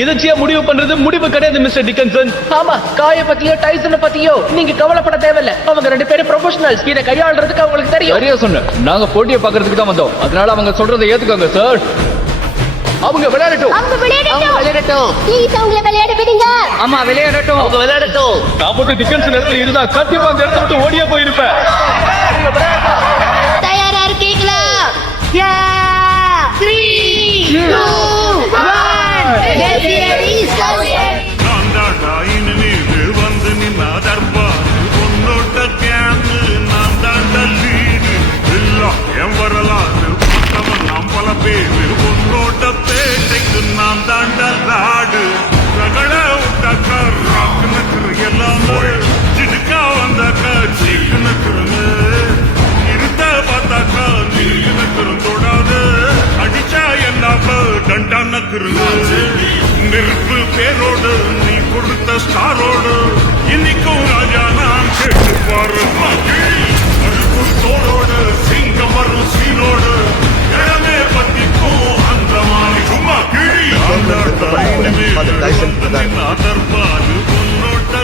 எதாச்சியா முடிவு பண்றது முடிவு கிடையாது மிஸ்டர் டிக்கன்சன். ஆமா, காய பத்தியோ டைசன் பத்தியோ நீங்க கவலைப்பட தேவையில்ல. அவங்க 2 பேரும் ப்ரொஃபஷனல்ஸ். இதை கையாளுறதுக்கு அவங்களுக்கு தெரியும். சரியா சொன்ன. நாங்க போட்டியை பார்க்கறதுக்கு தான் வந்தோம். அதனால அவங்க சொல்றதை ஏத்துக்கோங்க சார். அவங்க விளையாடட்டும். ப்ளீஸ் அவங்கள விளையாட விடுங்க. ஆமா, விளையாடட்டும். அவங்க விளையாடட்டும். நான் போட்டு டிக்கன்சன் இடத்துல இருந்தா கண்டிப்பா அந்த இடத்த விட்டு ஓடியே போயிருப்பேன். தயாரா இருக்கீங்களா? 3 2 1 Get ready, started. வந்து நின்னா தர்பார் உன்னோட்ட கேந்து நான் தாண்ட லீடு இல்ல என் வரலாறு புத்தவன் நாம் பல பேரு உன்னோட்ட பேட்டைக்கு நான் தாண்ட லாடு ரகட விட்டாக்கா ராக்கு நக்குற எல்லாமே சிடுக்கா வந்தாக்கா சீக்கு நக்குறங்க இருத்த பார்த்தாக்கா நீங்க நக்குறம் தொடாது அடிச்சா எல்லாப்ப டண்டா நக்குறங்க நெருப்பு பேரோடு நீ கொடுத்த ஸ்டாரோடு இன்னைக்கும் ராஜா நான் கேட்டு பாரு தோளோடு சிங்கம் வரும் சீனோடு இடமே பத்திக்கும் அந்த மாதிரி சும்மா கிழி தர்பாரு உன்னோட்ட